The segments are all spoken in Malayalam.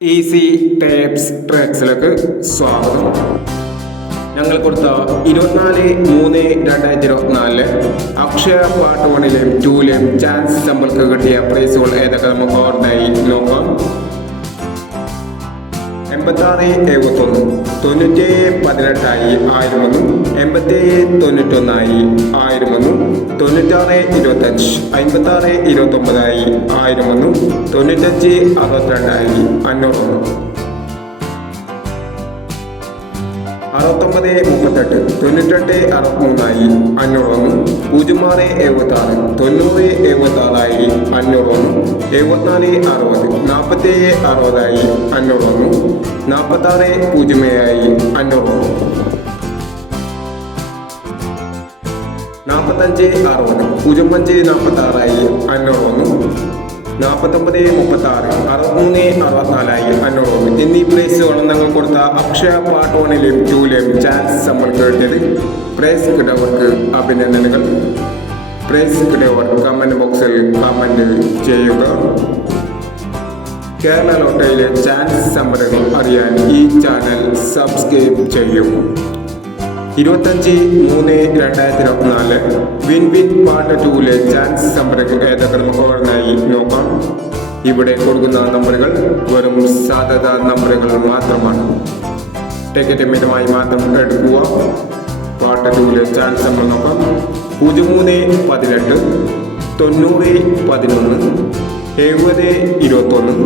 ഈസി ടേപ്സ് ട്രാക്സിലേക്ക് സ്വാഗതം. ഞങ്ങൾ കൊടുത്ത 24/3/2024 അക്ഷയ പാർട്ട് 1ലെയും 2ലെയും ചാൻസ് സമ്പൾക്ക് കിട്ടിയ പ്രൈസുകൾ ഏതൊക്കെ നമുക്ക് ഓർമ്മയായി നോക്കാം. 8671 9718 1001 8791 1001 9625 5629 1001 9562 501 6938 9863 501 0676 9076 501 7460 4760 501 4607 501 4560 0546 501 4936 6364 501 എന്നീ പ്രൈസുകളും ഞങ്ങൾ കൊടുത്ത അക്ഷയ പാർട്ട് 1ലെയും 2ലെയും ചാൻസ് സമ്പൾക്ക് കിട്ടിയത്. പ്രൈസ് കിട്ടിയവർക്ക് അഭിനന്ദനങ്ങൾ. പ്രൈസ് കിട്ടിയവർ കമന്റ് ബോക്സിൽ കമന്റ് ചെയ്യുക. കേരള ലോട്ടറിയിലെ ചാൻസ് സമ്പത്തുകൾ അറിയാൻ ഈ ചാനൽ സബ്സ്ക്രൈബ് ചെയ്യും. 25/3/2024 വിൻ വിൻ പാർട്ട് 2ലെ ചാൻസ് സമ്പത്തുകൾ ഏതൊക്കെ നമുക്ക് ഓർമ്മയായി നോക്കാം. ഇവിടെ കൊടുക്കുന്ന നമ്പറുകൾ വെറും സാധ്യതാ നമ്പറുകൾ മാത്രമാണ്. ടിക്കറ്റ് മിതമായി മാത്രം എടുക്കുക. പാർട്ട് 2ലെ ചാൻസ് നമ്മൾ നോക്കാം. 0318 9011 7021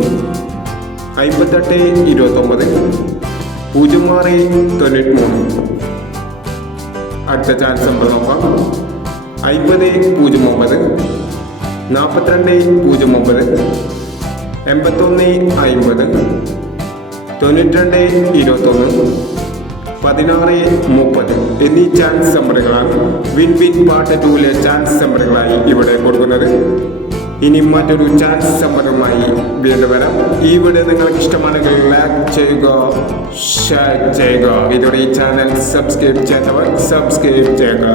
5829 0693. അടുത്ത ചാൻസ് നമ്പർ നോക്കാം. 5009 4209 8150 9221 1630 എന്നീ ചാൻസ് നമ്പറുകളാണ് വിൻ വിൻ പാർട്ട് 2ലെ ചാൻസ് നമ്പറുകളായി ഇവിടെ കൊടുക്കുന്നത്. ഇനി മറ്റൊരു ചാൻസ് സമ്പന്നമായി വീണ്ടും വരാം. ഈ വീഡിയോ നിങ്ങൾക്ക് ഇഷ്ടമാണെങ്കിൽ ലൈക്ക് ചെയ്യുക, ഷെയർ ചെയ്യുക. ഇതോടെ ഈ ചാനൽ സബ്സ്ക്രൈബ് ചെയ്യാത്തവർ സബ്സ്ക്രൈബ് ചെയ്യുക.